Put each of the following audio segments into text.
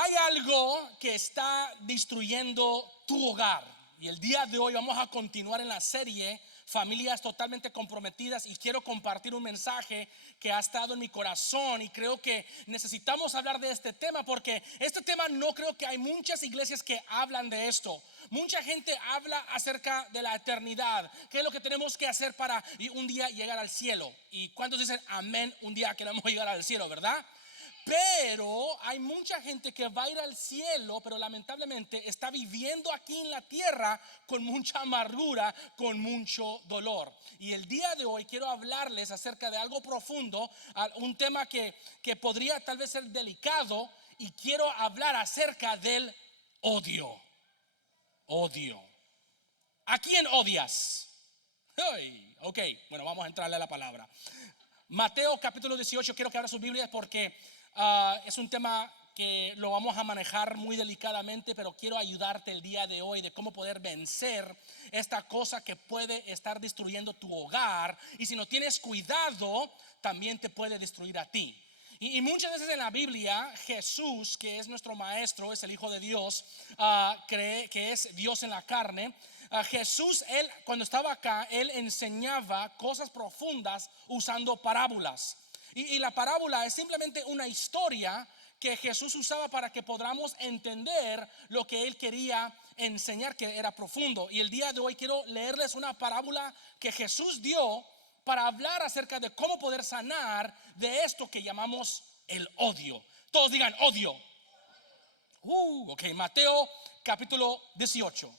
Hay algo que está destruyendo tu hogar y el día de hoy vamos a continuar en la serie Familias Totalmente Comprometidas y quiero compartir un mensaje que ha estado en mi corazón y creo que necesitamos hablar de este tema porque este tema no creo que hay muchas iglesias que hablan de esto. Mucha gente habla acerca de la eternidad, qué es lo que tenemos que hacer para un día llegar al cielo. ¿Y cuántos dicen amén? Un día queremos llegar al cielo, ¿verdad? Pero hay mucha gente que va a ir al cielo, pero lamentablemente está viviendo aquí en la tierra con mucha amargura, con mucho dolor. Y el día de hoy quiero hablarles acerca de algo profundo, un tema que podría tal vez ser delicado, y quiero hablar acerca del odio. Odio. ¿A quién odias? Hey, ok, bueno, vamos a entrarle a la palabra. Mateo capítulo 18, quiero que abra sus Biblias porque es un tema que lo vamos a manejar muy delicadamente, pero quiero ayudarte el día de hoy de cómo poder vencer esta cosa que puede estar destruyendo tu hogar, y si no tienes cuidado también te puede destruir a ti. Y muchas veces en la Biblia Jesús, que es nuestro maestro, es el Hijo de Dios, cree que es Dios en la carne. Jesús, él cuando estaba acá, él enseñaba cosas profundas usando parábolas. Y la parábola es simplemente una historia que Jesús usaba para que podamos entender lo que él quería enseñar, que era profundo. Y el día de hoy quiero leerles una parábola que Jesús dio para hablar acerca de cómo poder sanar de esto que llamamos el odio. Todos digan odio. Ok, Mateo capítulo 18.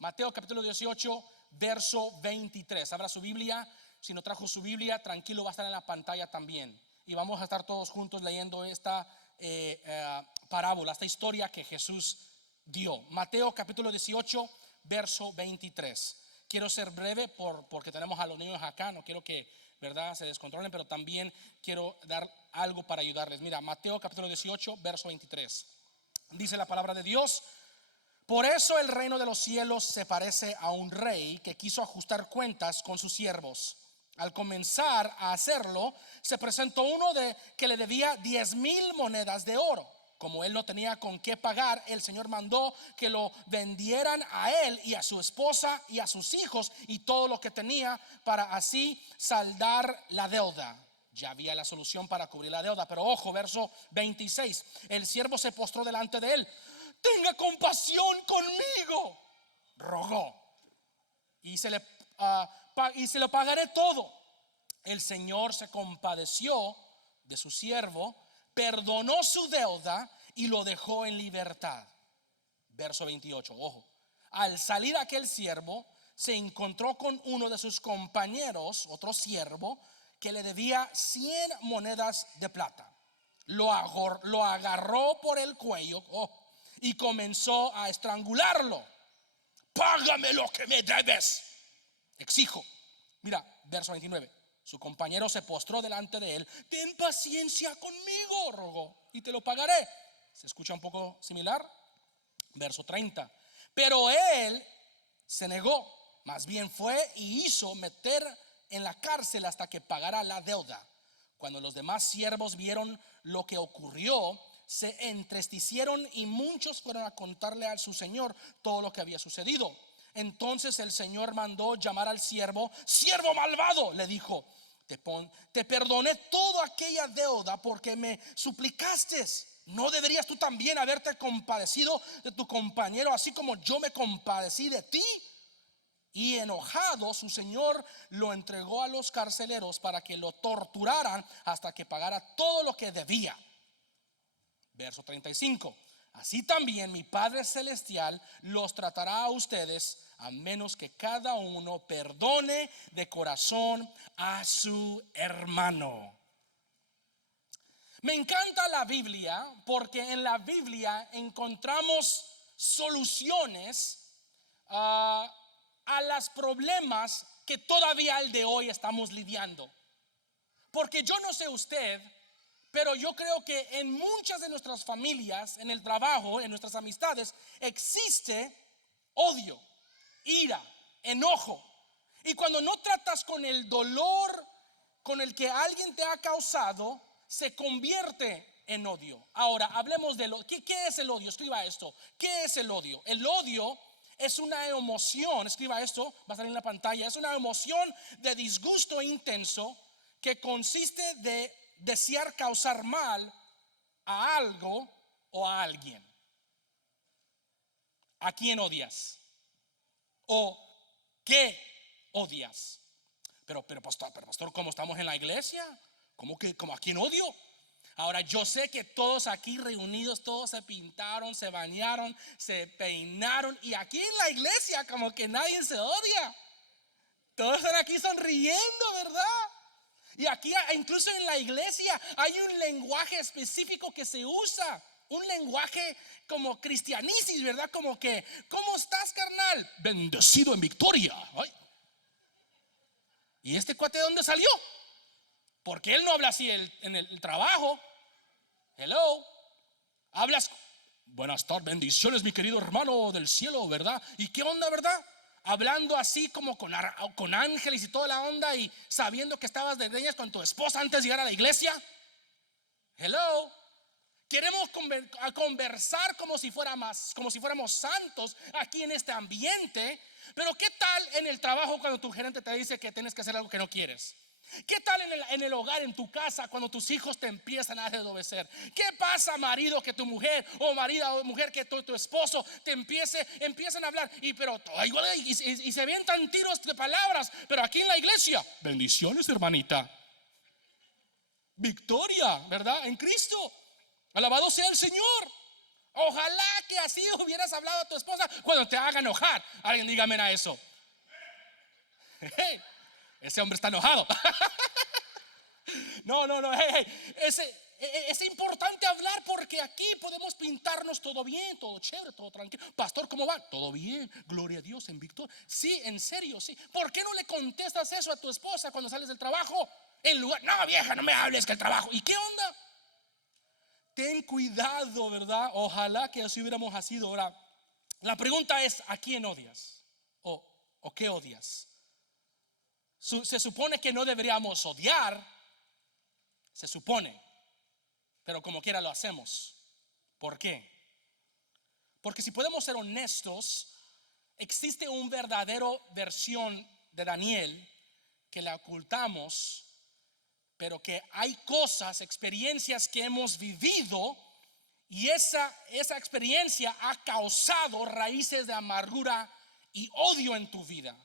Mateo capítulo 18, verso 23. Abra su Biblia. Si no trajo su Biblia, tranquilo, va a estar en la pantalla también. Y vamos a estar todos juntos leyendo esta parábola, esta historia que Jesús dio. Mateo capítulo 18, verso 23. Quiero ser breve porque tenemos a los niños acá. No quiero que, ¿verdad?, se descontrolen, pero también quiero dar algo para ayudarles. Mira, Mateo capítulo 18, verso 23. Dice la palabra de Dios: por eso el reino de los cielos se parece a un rey que quiso ajustar cuentas con sus siervos. Al comenzar a hacerlo, se presentó uno que le debía 10,000 monedas de oro. Como él no tenía con qué pagar, el Señor mandó que lo vendieran a él y a su esposa y a sus hijos y todo lo que tenía, para así saldar la deuda. Ya había la solución para cubrir la deuda, pero ojo, verso 26. El siervo se postró delante de él. Tenga compasión conmigo, rogó, y se lo pagaré todo. El Señor se compadeció de su siervo, perdonó su deuda y lo dejó en libertad. Verso 28, ojo. Al salir aquel siervo, se encontró con uno de sus compañeros, otro siervo, que le debía 100 monedas de plata. Lo agarró por el cuello, y comenzó a estrangularlo. Págame lo que me debes, exijo. Mira, verso 29. Su compañero se postró delante de él. Ten paciencia conmigo, rogó, y te lo pagaré. ¿Se escucha un poco similar? Verso 30. Pero él se negó, más bien fue y hizo meter en la cárcel hasta que pagara la deuda. Cuando los demás siervos vieron lo que ocurrió, se entristecieron y muchos fueron a contarle a su señor todo lo que había sucedido. Entonces el Señor mandó llamar al siervo. Siervo malvado, le dijo, te perdoné toda aquella deuda porque me suplicaste. ¿No deberías tú también haberte compadecido de tu compañero, así como yo me compadecí de ti? Y enojado, su señor lo entregó a los carceleros para que lo torturaran hasta que pagara todo lo que debía. Verso 35. Así también mi Padre Celestial los tratará a ustedes, a menos que cada uno perdone de corazón a su hermano. Me encanta la Biblia porque en la Biblia encontramos soluciones a los problemas que todavía al de hoy estamos lidiando. Porque yo no sé usted, pero yo creo que en muchas de nuestras familias, en el trabajo, en nuestras amistades, existe odio, ira, enojo. Y cuando no tratas con el dolor con el que alguien te ha causado, se convierte en odio. Ahora, hablemos de lo. ¿Qué es el odio? Escriba esto. ¿Qué es el odio? El odio es una emoción, escriba esto, va a salir en la pantalla. Es una emoción de disgusto intenso que consiste de desear causar mal a algo o a alguien. ¿A quién odias? ¿O qué odias? Pero pastor, ¿cómo estamos en la iglesia? ¿Cómo a quién odio? Ahora, yo sé que todos aquí reunidos, todos se pintaron, se bañaron, se peinaron, y aquí en la iglesia como que nadie se odia. Todos están aquí sonriendo, ¿verdad? Y aquí, incluso en la iglesia, hay un lenguaje específico que se usa. Un lenguaje como cristianisis, ¿verdad? Como que, ¿cómo estás, carnal? Bendecido en victoria. Ay. ¿Y este cuate de dónde salió? Porque él no habla así en el trabajo. Hello. Hablas, buenas tardes, bendiciones, mi querido hermano del cielo, ¿verdad? ¿Y qué onda, verdad? Hablando así como con ángeles y toda la onda, y sabiendo que estabas de greñas con tu esposa antes de llegar a la iglesia. Hello. Queremos conversar como si fuéramos santos aquí en este ambiente. Pero ¿qué tal en el trabajo cuando tu gerente te dice que tienes que hacer algo que no quieres? ¿Qué tal en el hogar, en tu casa, cuando tus hijos te empiezan a desobedecer? ¿Qué pasa, marido, que tu mujer, o marido o mujer, que tu esposo te empiezan a hablar y se avientan tiros de palabras? Pero aquí en la iglesia, bendiciones, hermanita, victoria, ¿verdad? En Cristo, alabado sea el Señor. Ojalá que así hubieras hablado a tu esposa cuando te haga enojar. Alguien dígame a eso. Hey, ese hombre está enojado. No. Es importante hablar, porque aquí podemos pintarnos todo bien, todo chévere, todo tranquilo. Pastor, ¿cómo va? Todo bien, gloria a Dios en victoria. Sí, en serio, sí. ¿Por qué no le contestas eso a tu esposa cuando sales del trabajo? En lugar, no, vieja, no me hables que el trabajo. ¿Y qué onda? Ten cuidado, ¿verdad? Ojalá que así hubiéramos sido. Ahora, la pregunta es, ¿a quién odias? ¿O qué odias? Se supone que no deberíamos odiar, se supone, pero como quiera lo hacemos. ¿Por qué? Porque si podemos ser honestos, existe una verdadera versión de Daniel que la ocultamos, pero que hay cosas, experiencias que hemos vivido, y esa experiencia ha causado raíces de amargura y odio en tu vida.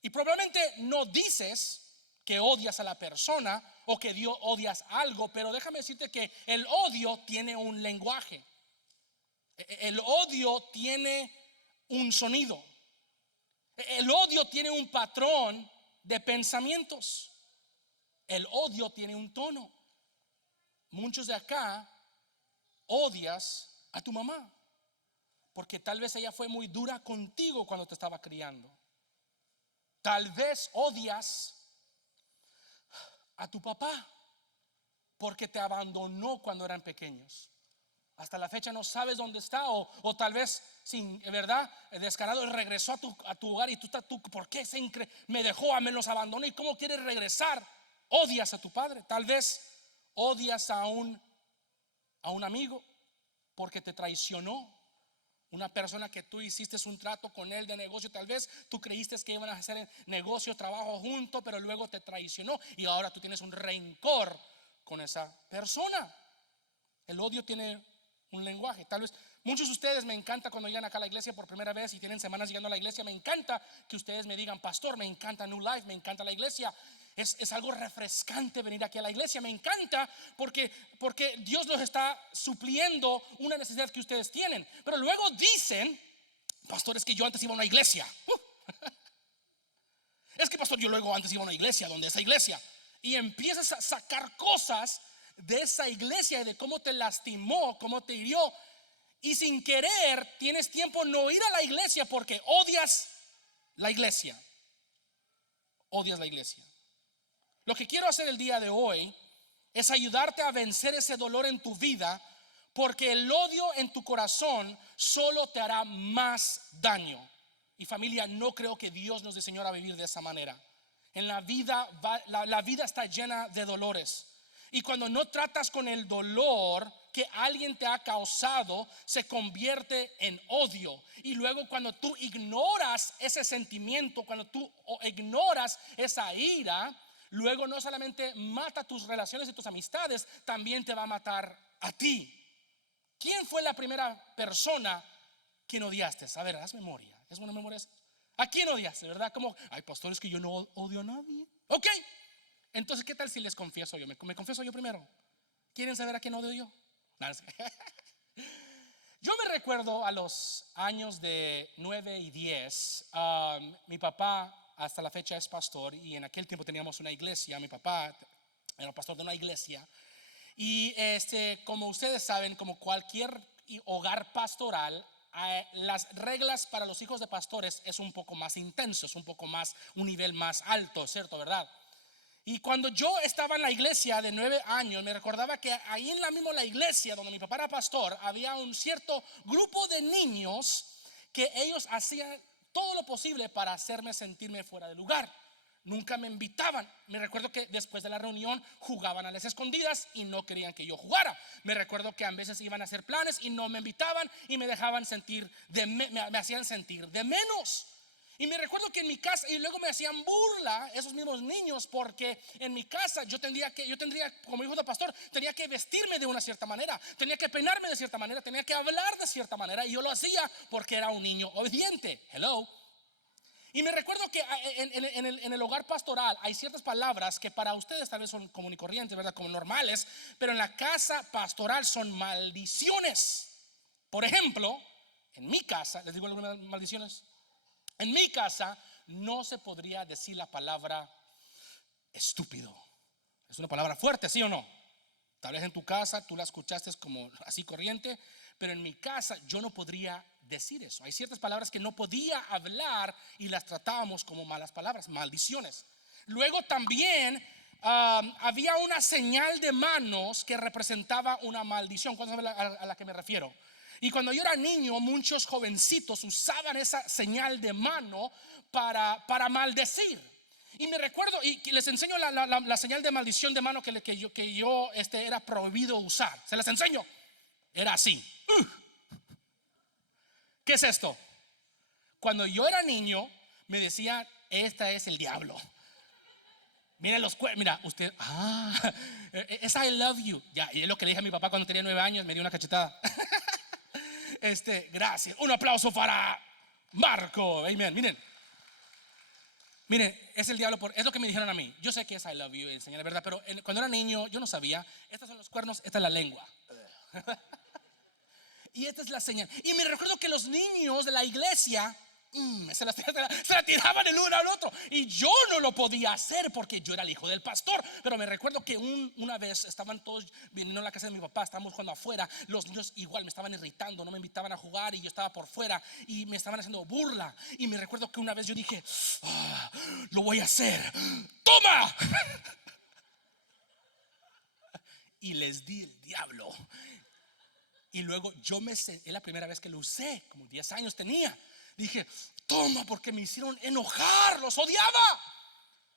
Y probablemente no dices que odias a la persona o que odias algo, pero déjame decirte que el odio tiene un lenguaje. El odio tiene un sonido. El odio tiene un patrón de pensamientos. El odio tiene un tono. Muchos de acá odias a tu mamá porque tal vez ella fue muy dura contigo cuando te estaba criando. Tal vez odias a tu papá porque te abandonó cuando eran pequeños. Hasta la fecha no sabes dónde está, o tal vez sin verdad descarado regresó a tu hogar, y tú ¿por qué me dejó, me los abandonó? ¿Y cómo quieres regresar? Odias a tu padre. Tal vez odias a un amigo porque te traicionó. Una persona que tú hiciste un trato con él de negocio. Tal vez tú creíste que iban a hacer negocio, trabajo juntos, pero luego te traicionó y ahora tú tienes un rencor con esa persona. El odio tiene un lenguaje. Tal vez muchos de ustedes, me encanta cuando llegan acá a la iglesia por primera vez y tienen semanas llegando a la iglesia, me encanta que ustedes me digan, pastor, me encanta New Life, me encanta la iglesia. Es algo refrescante venir aquí a la iglesia. Me encanta porque Dios los está supliendo una necesidad que ustedes tienen. Pero luego dicen, pastor, es que yo antes iba a una iglesia. Es que, pastor, yo luego antes iba a una iglesia, donde esa iglesia. Y empiezas a sacar cosas de esa iglesia y de cómo te lastimó, cómo te hirió. Y sin querer tienes tiempo no ir a la iglesia porque odias la iglesia. Odias la iglesia. Lo que quiero hacer el día de hoy es ayudarte a vencer ese dolor en tu vida, porque el odio en tu corazón solo te hará más daño. Y familia, no creo que Dios nos diseñó a vivir de esa manera. En la vida, la vida está llena de dolores. Y cuando no tratas con el dolor que alguien te ha causado, se convierte en odio. Y luego cuando tú ignoras ese sentimiento, cuando tú ignoras esa ira, luego no solamente mata tus relaciones y tus amistades, también te va a matar a ti. ¿Quién fue la primera persona quien odiaste? A ver, haz memoria. ¿Es una memoria? ¿A quién odiaste? ¿Verdad? Como, ay, pastor, es que yo no odio a nadie. Ok. Entonces, ¿qué tal si les confieso yo? Me confieso yo primero. ¿Quieren saber a quién odio yo? Yo me recuerdo a los años de 9 y 10. Mi papá hasta la fecha es pastor y en aquel tiempo teníamos una iglesia. Mi papá era pastor de una iglesia. Y como ustedes saben, como cualquier hogar pastoral, las reglas para los hijos de pastores es un poco más intenso, es un poco más, un nivel más alto, ¿cierto? ¿Verdad? Y cuando yo estaba en la iglesia de 9 años, me recordaba que ahí en la iglesia donde mi papá era pastor, había un cierto grupo de niños que ellos hacían todo lo posible para hacerme sentirme fuera de lugar. Nunca me invitaban. Me recuerdo que después de la reunión jugaban a las escondidas y no querían que yo jugara. Me recuerdo que a veces iban a hacer planes y no me invitaban y me dejaban sentir me hacían sentir de menos. Y me recuerdo que en mi casa, y luego me hacían burla esos mismos niños, porque en mi casa yo tendría como hijo de pastor, tenía que vestirme de una cierta manera, tenía que peinarme de cierta manera, tenía que hablar de cierta manera, y yo lo hacía porque era un niño obediente. Hello. Y me recuerdo que en el hogar pastoral hay ciertas palabras que para ustedes tal vez son común y corriente, ¿verdad? Como normales, pero en la casa pastoral son maldiciones. Por ejemplo, en mi casa, les digo algunas maldiciones. En mi casa no se podría decir la palabra estúpido. Es una palabra fuerte, ¿sí o no? Tal vez en tu casa tú la escuchaste como así corriente, pero en mi casa yo no podría decir eso. Hay ciertas palabras que no podía hablar y las tratábamos como malas palabras, maldiciones. Luego también había una señal de manos que representaba una maldición. ¿Cuándo saben a la que me refiero? Y cuando yo era niño, muchos jovencitos usaban esa señal de mano para maldecir. Y me recuerdo, y les enseño la señal de maldición de mano que yo era prohibido usar. Se las enseño. Era así. ¿Qué es esto? Cuando yo era niño, me decían, esta es el diablo. Miren los cuernos, mira, usted, es I love you. Ya, y es lo que le dije a mi papá cuando tenía 9 años, me dio una cachetada. Gracias. Un aplauso para Marco. Amen. Miren, es el diablo, es lo que me dijeron a mí. Yo sé que es I love you, enseñar la verdad, pero cuando era niño yo no sabía. Estos son los cuernos, esta es la lengua. Y esta es la señal. Y me recuerdo que los niños de la iglesia se la tiraban el uno al otro. Y yo no lo podía hacer porque yo era el hijo del pastor. Pero me recuerdo que una vez estaban todos viniendo a la casa de mi papá, estábamos jugando afuera. Los niños igual me estaban irritando, no me invitaban a jugar y yo estaba por fuera y me estaban haciendo burla. Y me recuerdo que una vez yo dije, lo voy a hacer. ¡Toma! Y les di el diablo. Y luego es la primera vez que lo usé, como 10 años tenía. Dije, toma, porque me hicieron enojar, los odiaba.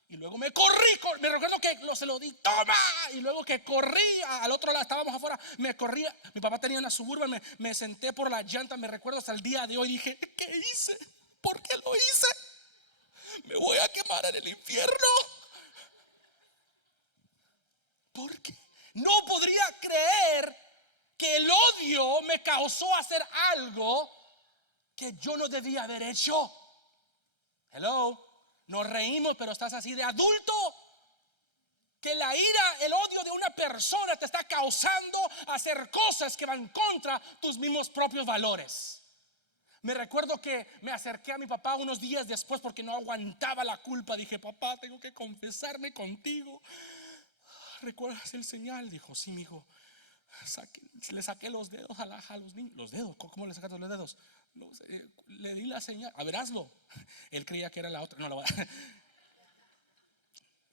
Y luego me corrí, me recuerdo que se lo di, toma. Y luego que corrí al otro lado, estábamos afuera, me corría. Mi papá tenía una Suburban, me senté por la llanta. Me recuerdo hasta el día de hoy, dije, ¿qué hice? ¿Por qué lo hice? Me voy a quemar en el infierno. ¿Por qué? No podría creer que el odio me causó hacer algo que yo no debía haber hecho. Hello, nos reímos, pero estás así de adulto. Que la ira, el odio de una persona te está causando hacer cosas que van contra tus mismos propios valores. Me recuerdo que me acerqué a mi papá unos días después porque no aguantaba la culpa. Dije, papá, tengo que confesarme contigo. ¿Recuerdas el señal? Dijo, sí, mijo. Le saqué los dedos a los niños. ¿Los dedos? ¿Cómo le sacaste los dedos? Le di la señal. A ver, hazlo. Él creía que era la otra. No, la voy a...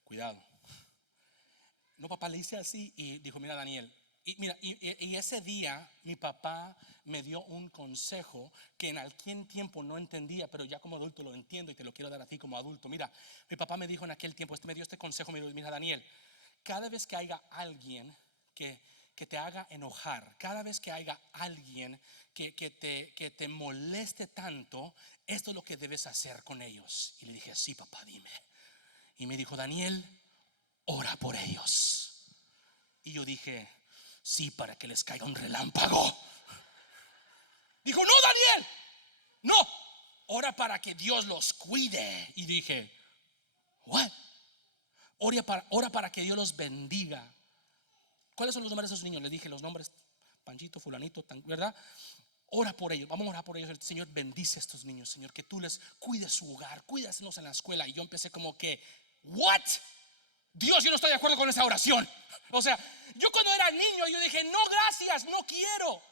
Cuidado. No, papá, le hice así y dijo, mira, Daniel. Y ese día mi papá me dio un consejo que en aquel tiempo no entendía, pero ya como adulto lo entiendo y te lo quiero dar a ti como adulto. Mira, mi papá me dijo en aquel tiempo, me dio este consejo, me dijo, mira, Daniel, cada vez que haya alguien que te haga enojar, cada vez que haya alguien que te moleste tanto, esto es lo que debes hacer con ellos. Y le dije, sí, papá, dime. Y me dijo, Daniel, ora por ellos. Y yo dije, sí, para que les caiga un relámpago. Dijo, no, Daniel, no, ora para que Dios los cuide. Y dije, what? Ora para que Dios los bendiga. ¿Cuáles son los nombres de esos niños? Les dije los nombres, Panchito, fulanito, ¿verdad? Ora por ellos, vamos a orar por ellos. El Señor bendice a estos niños, Señor, que tú les cuides su hogar, cuídaselos en la escuela. Y yo empecé como que, what? Dios, yo no estoy de acuerdo con esa oración. O sea, yo cuando era niño yo dije, no, gracias, no quiero.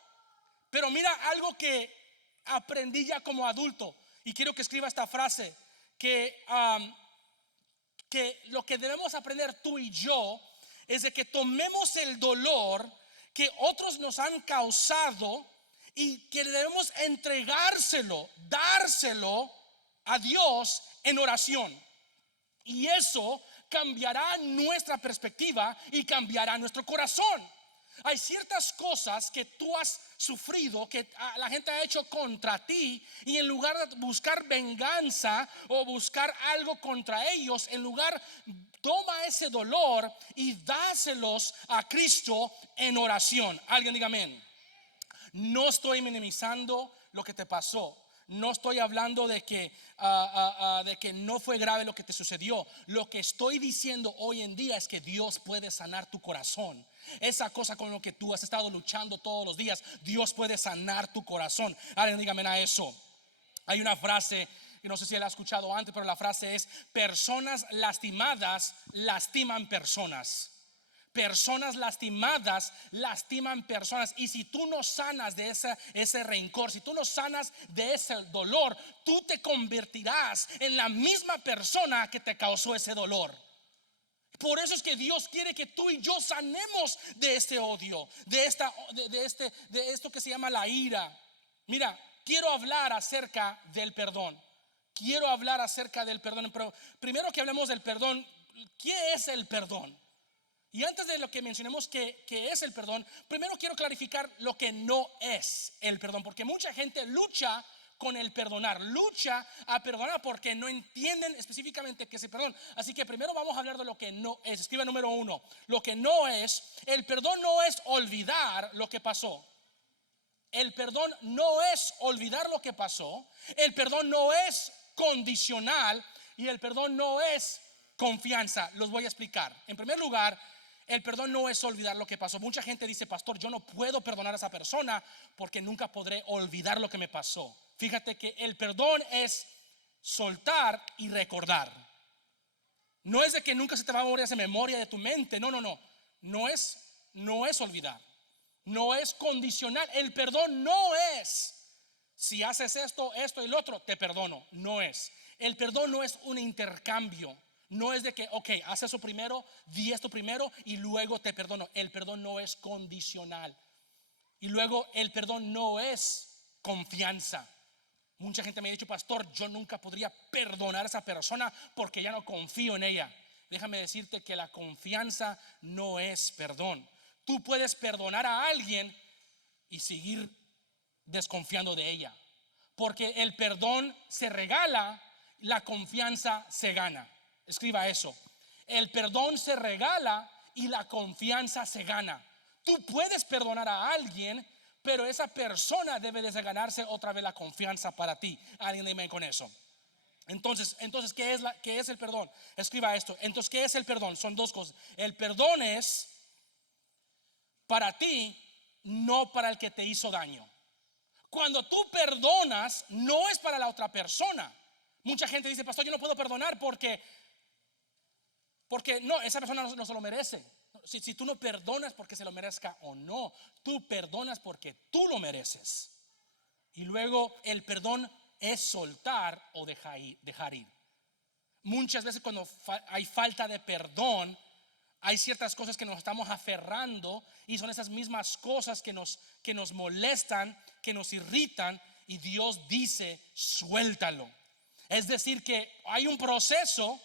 Pero mira algo que aprendí ya como adulto, y quiero que escriba esta frase, que lo que debemos aprender tú y yo es de que tomemos el dolor que otros nos han causado y que debemos entregárselo, dárselo a Dios en oración. Y eso cambiará nuestra perspectiva y cambiará nuestro corazón. Hay ciertas cosas que tú has sufrido, que la gente ha hecho contra ti, y en lugar de buscar venganza o buscar algo contra ellos, en lugar, toma ese dolor y dáselos a Cristo en oración. Alguien diga amén. No estoy minimizando lo que te pasó. No estoy hablando de que no fue grave lo que te sucedió. Lo que estoy diciendo hoy en día es que Dios puede sanar tu corazón. Esa cosa con lo que tú has estado luchando todos los días, Dios puede sanar tu corazón. Alguien dígame a eso. Hay una frase, y no sé si la has escuchado antes, pero la frase es: personas lastimadas lastiman personas. Personas lastimadas lastiman personas. Y si tú no sanas de ese rencor, si tú no sanas de ese dolor, tú te convertirás en la misma persona que te causó ese dolor. Por eso es que Dios quiere que tú y yo sanemos de este odio, de esto que se llama la ira. Mira, quiero hablar acerca del perdón. Quiero hablar acerca del perdón. Pero primero que hablemos del perdón, ¿qué es el perdón? Y antes de lo que mencionemos que es el perdón, primero quiero clarificar lo que no es el perdón, porque mucha gente lucha con el perdonar, lucha a perdonar porque no entienden específicamente qué es el perdón. Así que primero vamos a hablar de lo que no es. Escriba número 1, lo que no es. El perdón no es olvidar lo que pasó. El perdón no es olvidar lo que pasó. El perdón no es condicional, y el perdón no es confianza. Los voy a explicar. En primer lugar, el perdón no es olvidar lo que pasó. Mucha gente dice, pastor, yo no puedo perdonar a esa persona porque nunca podré olvidar lo que me pasó. Fíjate que el perdón es soltar y recordar. No es de que nunca se te va a borrar esa memoria de tu mente. No. No es olvidar. No es condicional. El perdón no es: si haces esto y lo otro, te perdono. No es. El perdón no es un intercambio. No es de que, ok, haz eso primero, di esto primero y luego te perdono. El perdón no es condicional. Y luego el perdón no es confianza. Mucha gente me ha dicho, pastor, yo nunca podría perdonar a esa persona porque ya no confío en ella. Déjame decirte que la confianza no es perdón. Tú puedes perdonar a alguien y seguir desconfiando de ella, porque el perdón se regala, la confianza se gana. Escriba eso: el perdón se regala y la confianza se gana. Tú puedes perdonar a alguien, pero esa persona debe de ganarse otra vez la confianza para ti. ¿Alguien dime con eso? Entonces, ¿qué es el perdón? Escriba esto. Entonces, ¿qué es el perdón? Son dos cosas. El perdón es para ti, no para el que te hizo daño. Cuando tú perdonas, no es para la otra persona. Mucha gente dice, pastor, yo no puedo perdonar porque no, esa persona no se lo merece. Si tú no perdonas porque se lo merezca o no, tú perdonas porque tú lo mereces. Y luego el perdón es soltar o dejar ir. Muchas veces cuando hay falta de perdón, hay ciertas cosas que nos estamos aferrando, y son esas mismas cosas que nos molestan, que nos irritan, y Dios dice, suéltalo. Es decir, que hay un proceso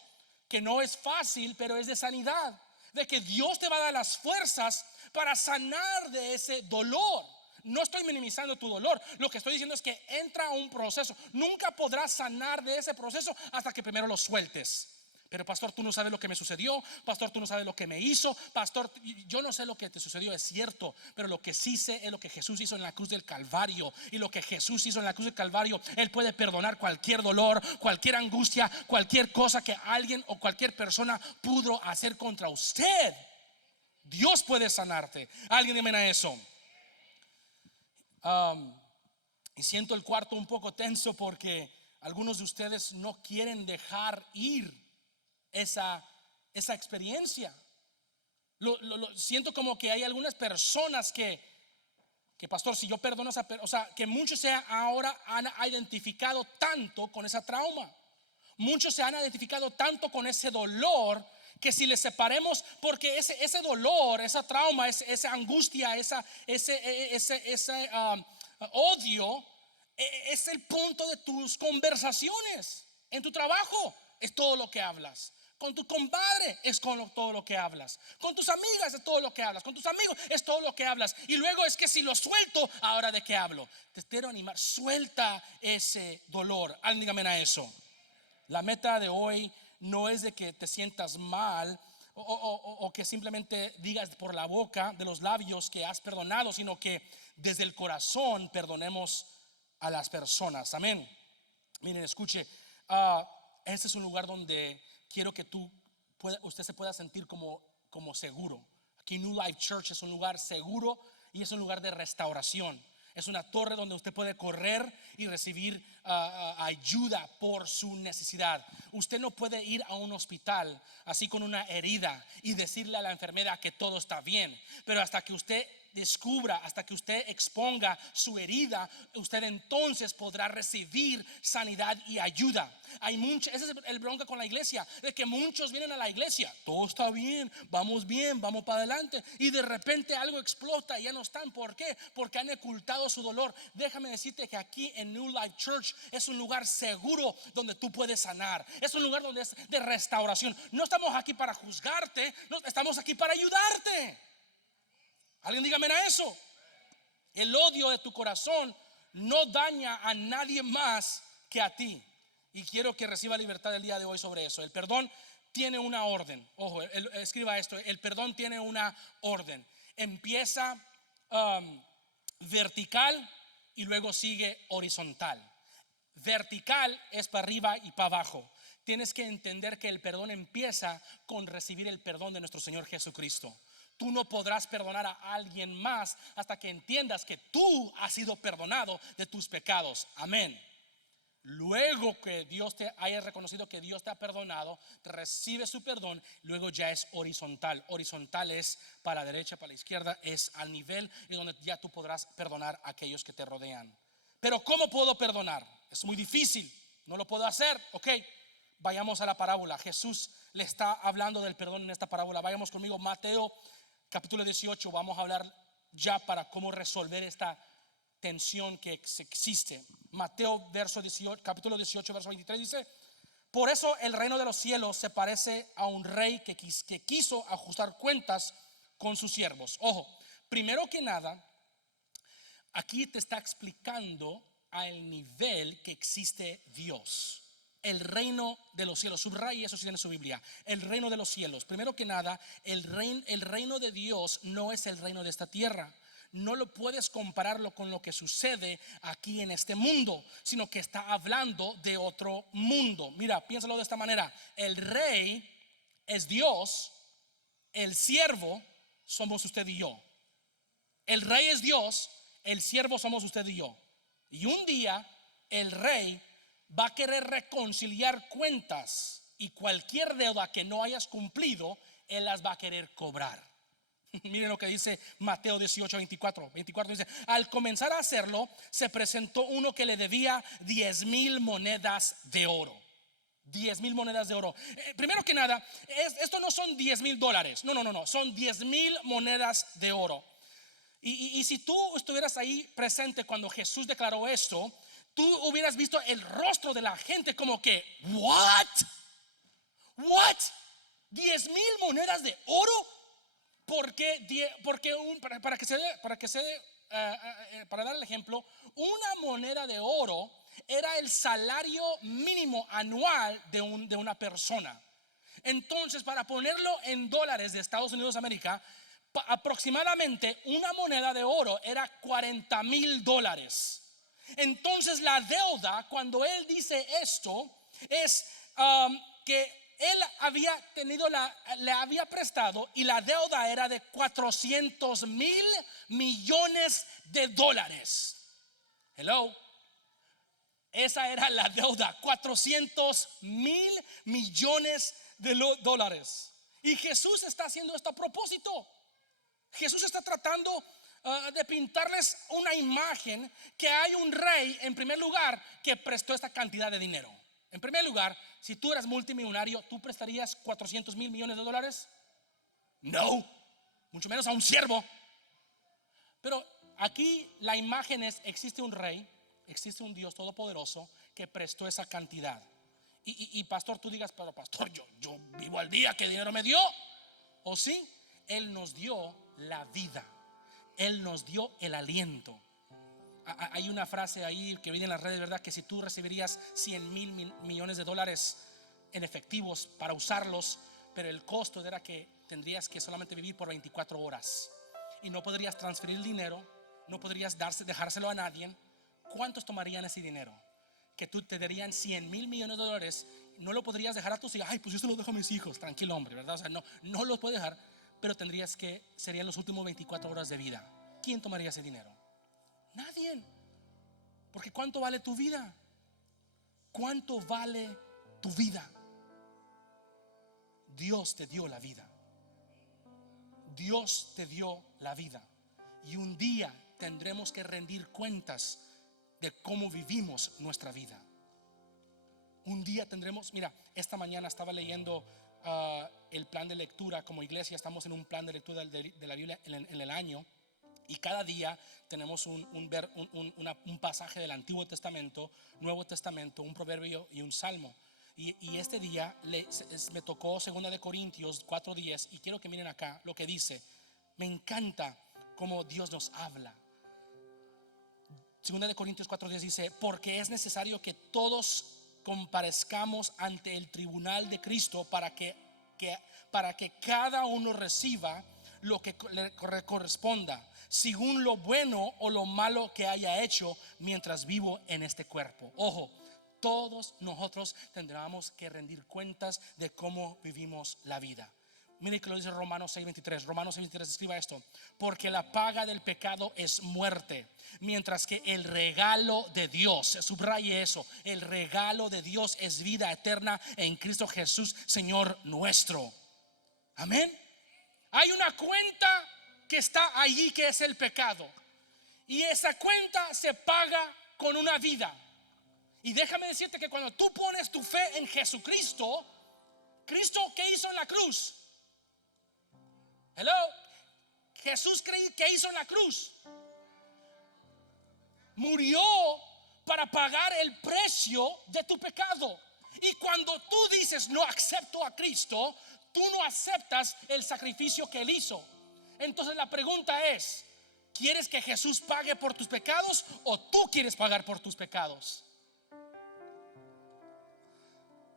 que no es fácil, pero es de sanidad. de que Dios te va a dar las fuerzas para sanar de ese dolor. No estoy minimizando tu dolor. Lo que estoy diciendo es que entra a un proceso. Nunca podrás sanar de ese proceso hasta que primero lo sueltes. Pero pastor, tú no sabes lo que me sucedió. Pastor, tú no sabes lo que me hizo. Pastor, yo no sé lo que te sucedió, es cierto. Pero lo que sí sé es lo que Jesús hizo en la cruz del Calvario. Y lo que Jesús hizo en la cruz del Calvario, Él puede perdonar cualquier dolor, cualquier angustia, cualquier cosa que alguien o cualquier persona pudo hacer contra usted. Dios puede sanarte. Alguien dime a eso. Y siento el cuarto un poco tenso porque algunos de ustedes no quieren dejar ir esa experiencia. Siento como que hay algunas personas que pastor, si yo perdono a esa persona, o sea, que muchos ahora han identificado tanto con esa trauma. Muchos se han identificado tanto con ese dolor que si les separemos, porque ese dolor, esa trauma, esa angustia, ese odio, es el punto de tus conversaciones. En tu trabajo es todo lo que hablas. Con tu compadre es todo lo que hablas. Con tus amigas es todo lo que hablas. Con tus amigos es todo lo que hablas. Y luego es que si lo suelto, ¿ahora de qué hablo? Te quiero animar, suelta ese dolor. Alguien dígame a eso. La meta de hoy no es de que te sientas mal o que simplemente digas por la boca de los labios que has perdonado, sino que desde el corazón perdonemos a las personas. Amén. Miren, escuche, este es un lugar donde quiero que usted se pueda sentir como seguro. Aquí New Life Church es un lugar seguro y es un lugar de restauración. Es una torre donde usted puede correr y recibir ayuda por su necesidad. Usted no puede ir a un hospital así con una herida y decirle a la enfermera que todo está bien. Pero hasta que usted descubra, hasta que usted exponga su herida, usted entonces podrá recibir sanidad y ayuda. Ese es el bronca con la iglesia, de que muchos vienen a la iglesia, todo está bien, vamos para adelante, y de repente algo explota y ya no están. ¿Por qué? Porque han ocultado su dolor. Déjame decirte que aquí en New Life Church es un lugar seguro donde tú puedes sanar. Es un lugar donde es de restauración. No estamos aquí para juzgarte, no, estamos aquí para ayudarte. Alguien dígame a eso. El odio de tu corazón no daña a nadie más que a ti. Y quiero que reciba libertad el día de hoy sobre eso. El perdón tiene una orden. Ojo, escriba esto. El perdón tiene una orden. Empieza vertical y luego sigue horizontal. Vertical es para arriba y para abajo. Tienes que entender que el perdón empieza con recibir el perdón de nuestro Señor Jesucristo. Tú no podrás perdonar a alguien más hasta que entiendas que tú has sido perdonado de tus pecados. Amén. Luego que Dios te haya reconocido que Dios te ha perdonado, te recibe su perdón. Luego ya es horizontal. Horizontal es para la derecha, para la izquierda, es al nivel y donde ya tú podrás perdonar a aquellos que te rodean. Pero ¿cómo puedo perdonar? Es muy difícil, no lo puedo hacer. Ok, vayamos a la parábola. Jesús le está hablando del perdón en esta parábola. Vayamos conmigo, Mateo capítulo 18. Vamos a hablar ya para cómo resolver esta tensión que existe. Mateo capítulo 18 verso 23 dice: por eso el reino de los cielos se parece a un rey que quiso ajustar cuentas con sus siervos. Ojo, primero que nada, aquí te está explicando al nivel que existe Dios. El reino de los cielos, subraya eso si tiene su Biblia. El reino de los cielos. Primero que nada, el reino de Dios no es el reino de esta tierra. No lo puedes compararlo con lo que sucede aquí en este mundo, sino que está hablando de otro mundo. Mira, piénsalo de esta manera. El rey es Dios, el siervo somos usted y yo. El rey es Dios, el siervo somos usted y yo. Y un día el rey va a querer reconciliar cuentas, y cualquier deuda que no hayas cumplido, él las va a querer cobrar. Miren lo que dice Mateo 18, 24 dice: al comenzar a hacerlo, se presentó uno que le debía 10,000 monedas de oro. 10,000 monedas de oro. Primero que nada, esto no son $10,000. No, son 10,000 monedas de oro. Y si tú estuvieras ahí presente cuando Jesús declaró esto, tú hubieras visto el rostro de la gente como que, what? 10,000 monedas de oro. Para que se dé, para dar el ejemplo, una moneda de oro era el salario mínimo anual de una persona. Entonces, para ponerlo en dólares de Estados Unidos de América, aproximadamente una moneda de oro era $40,000. Entonces, la deuda, cuando él dice esto, es que él le había prestado, y la deuda era de $400,000,000,000. Hello. Esa era la deuda, $400,000,000,000. Y Jesús está haciendo esto a propósito. Jesús está tratando de pintarles una imagen que hay un rey, en primer lugar, que prestó esta cantidad de dinero. En primer lugar, si tú eras multimillonario, ¿tú prestarías $400,000,000,000? No, mucho menos a un siervo. Pero aquí la imagen es: existe un rey, existe un Dios todopoderoso que prestó esa cantidad. Y pastor, tú digas: pero pastor, yo vivo al día, ¿qué dinero me dio? ¿O sí? Él nos dio la vida, Él nos dio el aliento. Hay una frase ahí que viene en las redes, ¿verdad? Que si tú recibirías $100,000,000,000 en efectivos para usarlos, pero el costo era que tendrías que solamente vivir por 24 horas y no podrías transferir el dinero, no podrías dejárselo a nadie. ¿Cuántos tomarían ese dinero? Que tú te darían $100,000,000,000, no lo podrías dejar a tus hijos. Ay, pues yo se lo dejo a mis hijos. Tranquilo, hombre, ¿verdad? O sea, no los puedes dejar, pero serían los últimos 24 horas de vida. ¿Quién tomaría ese dinero? Nadie. Porque ¿cuánto vale tu vida? ¿Cuánto vale tu vida? Dios te dio la vida. Dios te dio la vida. Y un día tendremos que rendir cuentas de cómo vivimos nuestra vida. Un día tendremos, mira, esta mañana estaba leyendo el plan de lectura. Como iglesia estamos en un plan de lectura de la Biblia en el año. Y cada día tenemos un pasaje del Antiguo Testamento, Nuevo Testamento, un proverbio y un salmo. Y este día me tocó 2 de Corintios 4:10. Y quiero que miren acá lo que dice. Me encanta cómo Dios nos habla. 2 de Corintios 4:10 dice: porque es necesario que todos comparezcamos ante el tribunal de Cristo para que cada uno reciba lo que le corresponda, según lo bueno o lo malo que haya hecho mientras vivo en este cuerpo. Ojo, todos nosotros tendremos que rendir cuentas de cómo vivimos la vida. Mire que lo dice Romanos 6:23. Romanos 6:23, escriba esto: porque la paga del pecado es muerte, mientras que el regalo de Dios, subraye eso, el regalo de Dios es vida eterna en Cristo Jesús, Señor nuestro. Amén. Hay una cuenta que está allí, que es el pecado, y esa cuenta se paga con una vida. Y déjame decirte que cuando tú pones tu fe en Jesucristo, Cristo, ¿qué hizo en la cruz? Hello. Jesús, ¿qué hizo en la cruz? Murió para pagar el precio de tu pecado. Y cuando tú dices: no acepto a Cristo, tú no aceptas el sacrificio que Él hizo. Entonces la pregunta es: ¿quieres que Jesús pague por tus pecados o tú quieres pagar por tus pecados?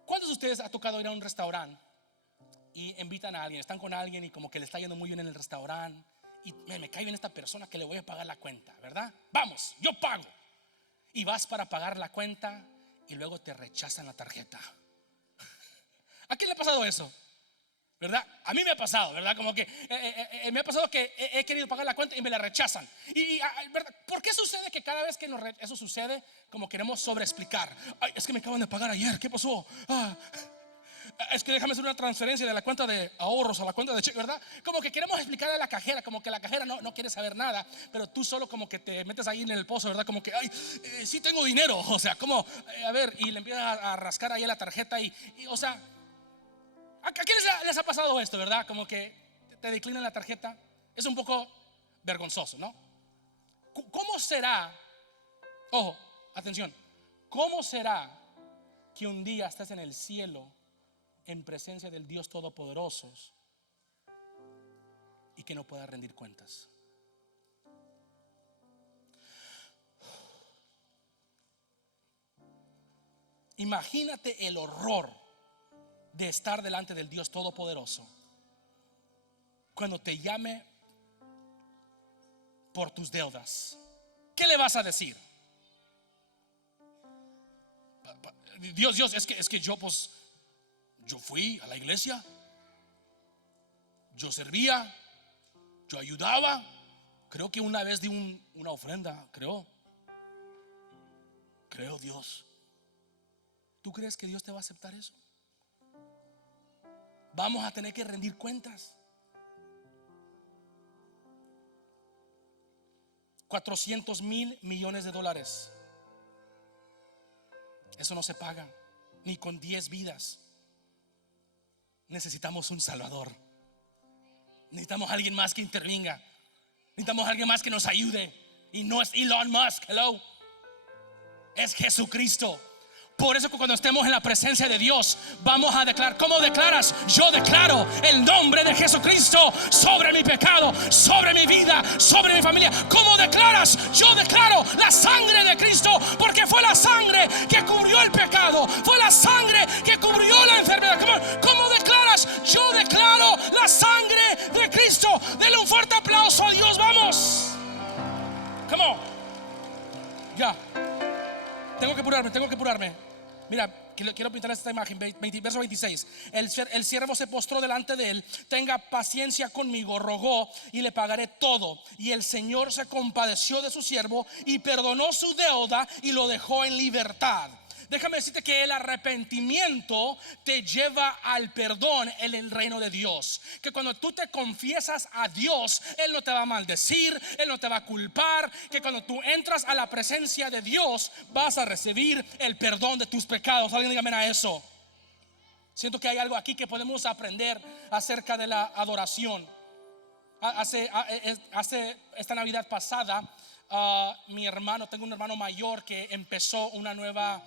¿Cuántos de ustedes ha tocado ir a un restaurante y invitan a alguien, están con alguien y como que le está yendo muy bien en el restaurante, y me cae bien esta persona que le voy a pagar la cuenta, ¿verdad? Vamos, yo pago. Y vas para pagar la cuenta y luego te rechazan la tarjeta. ¿A quién le ha pasado eso? ¿Verdad? A mí me ha pasado, ¿verdad? Como que me ha pasado que he querido pagar la cuenta y me la rechazan. ¿Verdad? ¿Por qué sucede que cada vez que eso sucede, como queremos sobreexplicar? Ay, es que me acaban de pagar ayer, ¿qué pasó? Es que déjame hacer una transferencia de la cuenta de ahorros a la cuenta de cheque, ¿verdad? Como que queremos explicarle a la cajera, como que la cajera no quiere saber nada, pero tú solo como que te metes ahí en el pozo, ¿verdad? Como que, ay, sí tengo dinero, o sea, como, a ver, y le empiezas a rascar ahí a la tarjeta y o sea, ¿a quiénes les ha pasado esto, verdad? Como que te declinan la tarjeta. Es un poco vergonzoso, ¿no? ¿Cómo será? Ojo, atención. ¿Cómo será que un día estés en el cielo en presencia del Dios Todopoderoso y que no pueda rendir cuentas? Imagínate el horror de estar delante del Dios Todopoderoso cuando te llame por tus deudas. ¿Qué le vas a decir? Dios, es que yo fui a la iglesia, yo servía, yo ayudaba, creo que una vez di una ofrenda, creo Dios. ¿Tú crees que Dios te va a aceptar eso? Vamos a tener que rendir cuentas. 400,000 millones de dólares. Eso no se paga ni con 10 vidas. Necesitamos un Salvador. Necesitamos a alguien más que intervenga. Necesitamos a alguien más que nos ayude. Y no es Elon Musk, hello. Es Jesucristo. Por eso cuando estemos en la presencia de Dios vamos a declarar. ¿Cómo declaras? Yo declaro el nombre de Jesucristo sobre mi pecado, sobre mi vida, sobre mi familia. ¿Cómo declaras? Yo declaro la sangre de Cristo, porque fue la sangre que cubrió el pecado, fue la sangre que cubrió la enfermedad. ¿Cómo declaras? Yo declaro la sangre de Cristo. Denle un fuerte aplauso a Dios. Vamos. Come on. Ya. Tengo que apurarme. Mira, quiero pintar esta imagen. Verso 26. El siervo se postró delante de él. Tenga paciencia conmigo, rogó, y le pagaré todo. Y el Señor se compadeció de su siervo y perdonó su deuda y lo dejó en libertad. Déjame decirte que el arrepentimiento te lleva al perdón en el reino de Dios. Que cuando tú te confiesas a Dios, Él no te va a maldecir, Él no te va a culpar. Que cuando tú entras a la presencia de Dios, vas a recibir el perdón de tus pecados. Alguien dígame a eso. Siento que hay algo aquí que podemos aprender acerca de la adoración. Hace esta Navidad pasada, tengo un hermano mayor que empezó una nueva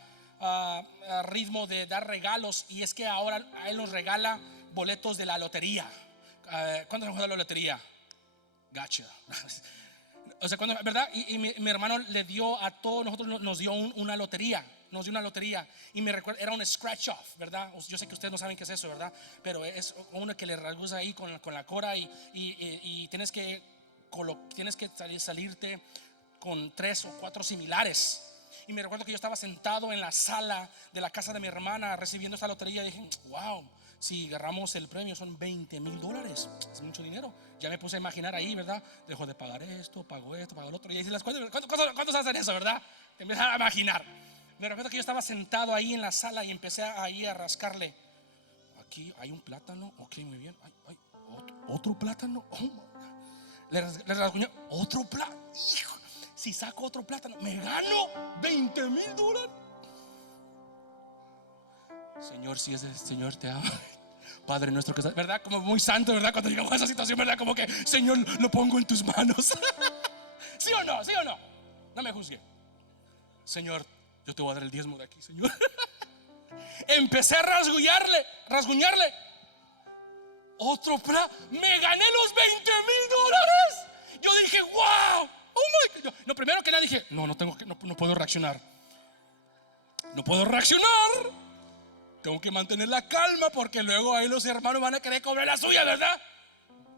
ritmo de dar regalos, y es que ahora a él nos regala boletos de la lotería. ¿Cuántos han jugado la lotería? Gotcha. O sea, ¿verdad? Y mi hermano le dio a todos nosotros, nos dio una lotería. Nos dio una lotería y me recuerda, era un scratch off, ¿verdad? Yo sé que ustedes no saben qué es eso, ¿verdad? Pero es uno que le rasguas ahí con la cora y tienes que salirte con 3 o 4 similares. Y me recuerdo que yo estaba sentado en la sala de la casa de mi hermana recibiendo esta lotería y dije, wow, si agarramos el premio son $20,000, es mucho dinero. Ya me puse a imaginar ahí, ¿verdad? Dejo de pagar esto, pago el otro. Y dice las cosas, ¿cuántos hacen eso, verdad? Te empiezas a imaginar. Me recuerdo que yo estaba sentado ahí en la sala y empecé ahí a rascarle. Aquí hay un plátano, ok, muy bien. Hay otro plátano, oh my God. Le rasguñé otro plátano. Hijo, si saco otro plátano, me gano $20,000. Señor, si es el Señor, te amo. Padre nuestro que está, ¿verdad? Como muy santo, ¿verdad? Cuando llegamos a esa situación, ¿verdad? Como que, Señor, lo pongo en tus manos. ¿Sí o no? ¿Sí o no? No me juzgue. Señor, yo te voy a dar el diezmo de aquí, Señor. Empecé a rasguñarle. Otro me gané los $20,000. Yo dije, wow, oh my God. No, primero que nada dije, no puedo reaccionar. No puedo reaccionar. Tengo que mantener la calma porque luego ahí los hermanos van a querer cobrar la suya, ¿verdad?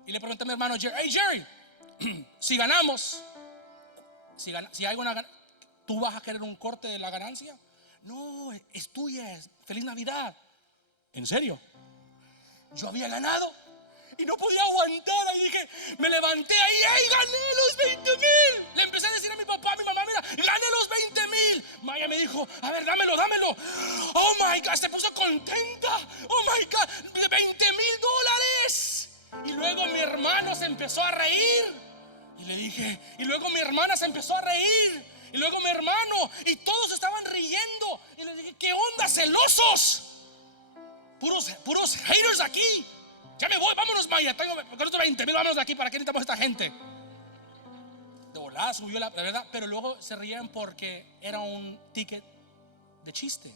Y le pregunté a mi hermano Jerry, hey Jerry, si ganamos, si hay una, ¿tú vas a querer un corte de la ganancia? No, es tuya, feliz Navidad. ¿En serio? Yo había ganado y no podía aguantar. Ahí dije, me levanté ahí, ¡ay, gané los 20,000! Le empecé a decir a mi papá, a mi mamá, mira, gané los 20,000. Maya me dijo, a ver, dámelo. Oh my God, se puso contenta. Oh my God, $20,000. Y luego mi hermano se empezó a reír. Y le dije, y luego mi hermana se empezó a reír. Y luego mi hermano, y todos estaban riendo. Y le dije, ¿qué onda, celosos? Puros haters aquí. Ya me voy, vámonos, Maya. Tengo con estos 20,000, vámonos de aquí. ¿Para qué necesitamos esta gente? De volada subió la verdad. Pero luego se rían porque era un ticket de chiste.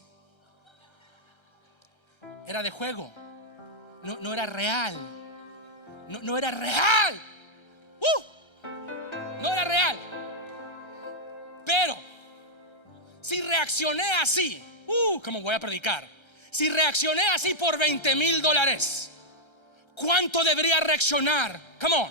era de juego, no era real, no era real, no era real. Pero si reaccioné así, ¿cómo voy a predicar? Si reaccioné así por $20,000, ¿cuánto debería reaccionar? Come on,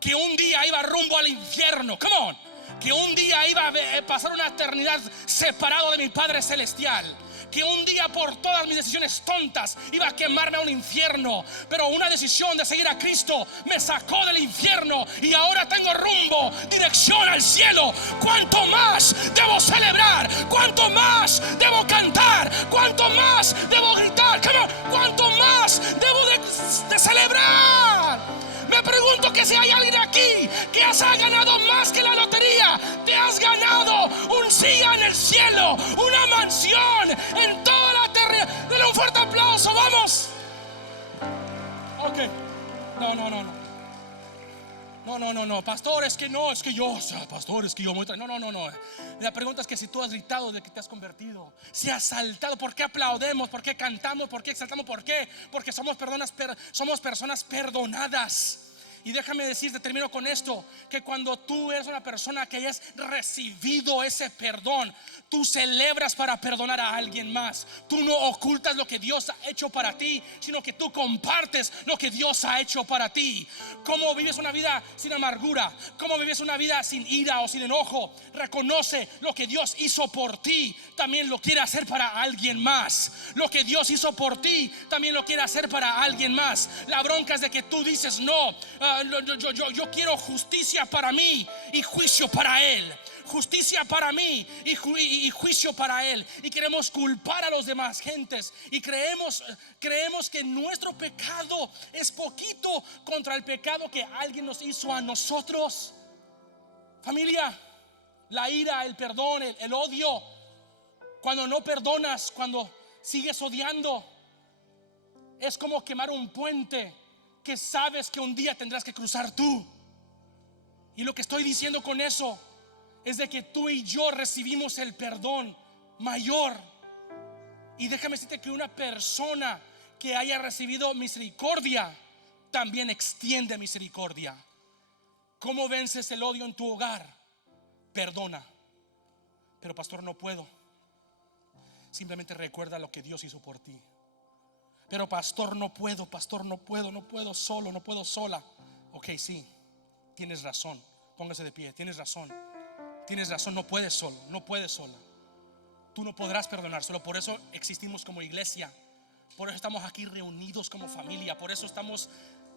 que un día iba rumbo al infierno. Come on, que un día iba a pasar una eternidad separado de mi Padre Celestial. Que un día por todas mis decisiones tontas iba a quemarme a un infierno. Pero una decisión de seguir a Cristo me sacó del infierno y ahora tengo rumbo, dirección al cielo. ¿Cuánto más debo celebrar? ¿Cuánto más debo cantar? ¿Cuánto más debo gritar? ¿Cuánto más debo de celebrar? Me pregunto que si hay alguien aquí que has ganado más que la lotería, te has ganado un silla en el cielo, una mansión en toda la tierra. Dale un fuerte aplauso, vamos. Ok, no, pastor, es que yo, pastor, es que yo muy no. La pregunta es que si tú has gritado de que te has convertido, si has saltado, ¿por qué aplaudemos? ¿Por qué cantamos? ¿Por qué exaltamos? ¿Por qué? Porque somos personas perdonadas. Y déjame decirte, termino con esto, que cuando tú eres una persona que hayas recibido ese perdón, tú celebras para perdonar a alguien más. Tú no ocultas lo que Dios ha hecho para ti, sino que tú compartes lo que Dios ha hecho para ti. ¿Cómo vives una vida sin amargura? ¿Cómo vives una vida sin ira o sin enojo? Reconoce lo que Dios hizo por ti, también lo quiere hacer para alguien más. Lo que Dios hizo por ti, también lo quiere hacer para alguien más. La bronca es de que tú dices no. Yo quiero justicia para mí y juicio para él. Justicia para mí y juicio para él. Y queremos culpar a los demás gentes. Y creemos que nuestro pecado es poquito contra el pecado que alguien nos hizo a nosotros. Familia, la ira, el perdón, el odio, cuando no perdonas, cuando sigues odiando, es como quemar un puente que sabes que un día tendrás que cruzar tú. Y lo que estoy diciendo con eso es de que tú y yo recibimos el perdón mayor. Y déjame decirte que una persona que haya recibido misericordia también extiende misericordia. ¿Cómo vences el odio en tu hogar? Perdona. Pero pastor, no puedo. Simplemente recuerda lo que Dios hizo por ti. Pero pastor, no puedo solo, no puedo sola. Ok, sí, tienes razón. Póngase de pie, tienes razón, no puedes solo, no puedes sola. Tú no podrás perdonar solo. Por eso existimos como iglesia. Por eso estamos aquí reunidos como familia. Por eso estamos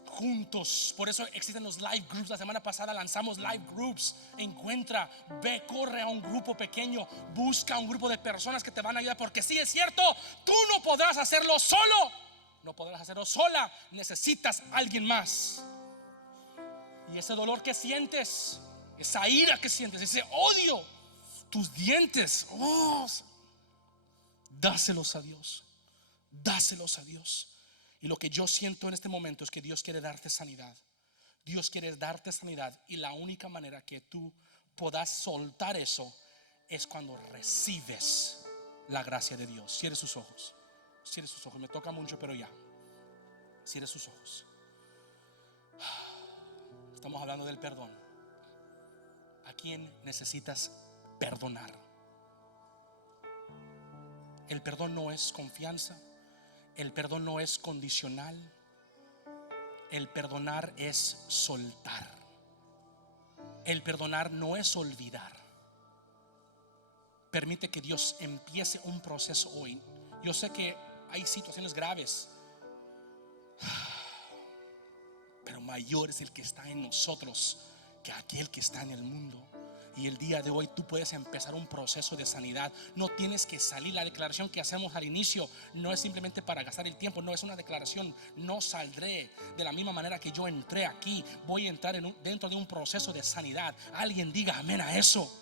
juntos. Por eso existen los live groups. La semana pasada lanzamos live groups. Encuentra, ve, corre a un grupo pequeño. Busca un grupo de personas que te van a ayudar. Porque sí, es cierto, tú no podrás hacerlo solo. No podrás hacerlo sola. Necesitas a alguien más. Y ese dolor que sientes, esa ira que sientes, ese odio, tus dientes, dáselos a Dios. Dáselos a Dios. Y lo que yo siento en este momento es que Dios quiere darte sanidad. Dios quiere darte sanidad. Y la única manera que tú puedas soltar eso es cuando recibes la gracia de Dios. Cierre sus ojos. Cierre sus ojos. Me toca mucho, pero ya. Cierre sus ojos. Estamos hablando del perdón. ¿A quién necesitas perdonar? El perdón no es confianza. El perdón no es condicional. El perdonar es soltar. El perdonar no es olvidar. Permite que Dios empiece un proceso hoy. Yo sé que hay situaciones graves, pero mayor es el que está en nosotros que aquel que está en el mundo. Y el día de hoy tú puedes empezar un proceso de sanidad. No tienes que salir. La declaración que hacemos al inicio no es simplemente para gastar el tiempo. No es una declaración. No saldré de la misma manera que yo entré aquí. Voy a entrar dentro de un proceso de sanidad. Alguien diga amén a eso.